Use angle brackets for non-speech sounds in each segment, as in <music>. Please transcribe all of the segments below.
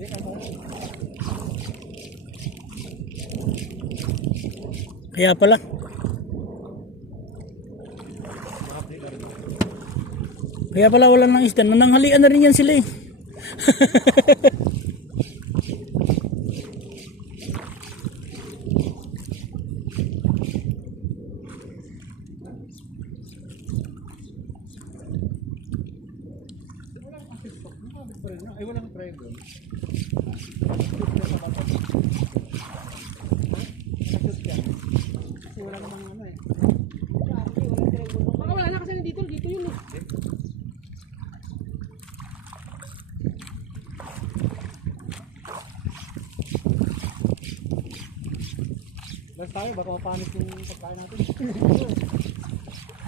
Kaya pala. Kaya pala wala nang isda. Nananghalian na rin yan sila eh. <laughs> Ay, walang try doon. Kasi wala namang ano eh. Baka wala na kasi nandito, dito yun eh. Last tayo, baka mapanis yung pagkain natin. <laughs>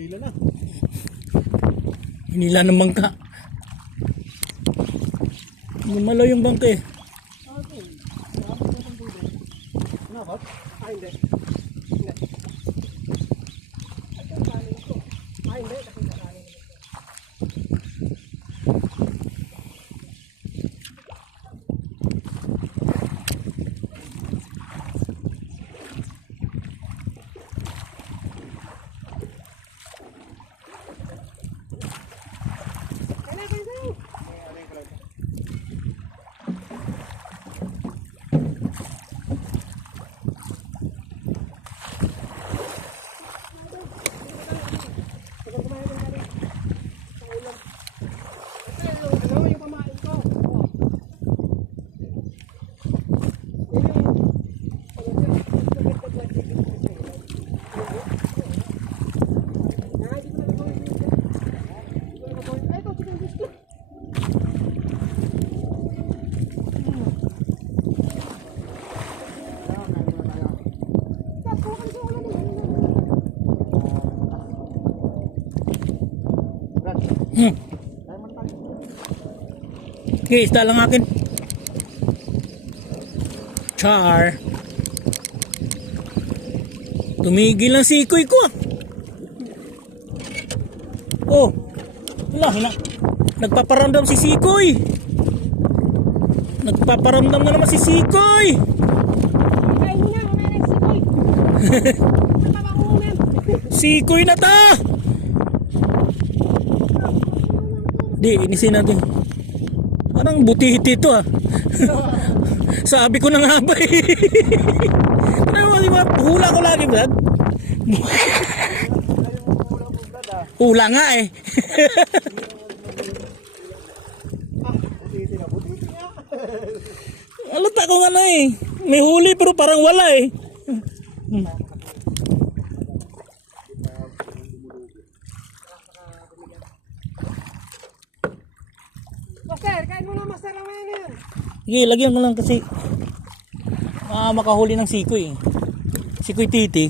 oh, nila na. Hinila ng bangka. Lumalaw yung bangka eh. Ba? Ah, hindi. Hindi. Ang kanin ko. Ah, hindi. Kasi kakanin naman. Kaya na, kaya na. Tagal kumain ng kanin. Sa ulam. Ito yung, ano, yung pamain ko. Oh. Yan yung, ano siya, dagdag na chicken ko sa ulam. Ah, di ko na nagawa yun. Di ko na nagawa yun. Ay, ito, chicken fish ko. Tapos, kuha ka sa ulam eh. Brad, Hmm. Okay, isda lang akin. Char. Tumigil ang sikoy ko ah. Oh. Wala, na. Nagpaparamdam si Sikoy. Nagpaparamdam na naman si Sikoy. <laughs> Sikoy na ta! Di, inisin natin. Parang butihiti ito ah. <laughs> Sabi ko na nga ba eh. <laughs> Ano mo, di ba? Hula ko lagi, Brad. Hula nga eh. <laughs> Alata ko nga na eh. May huli pero parang wala eh. Master, kain mo na, master. Mamaya na yan. Sige, lagyan ko lang kasi ah, makahuli ng sikoy. Sikoy titi.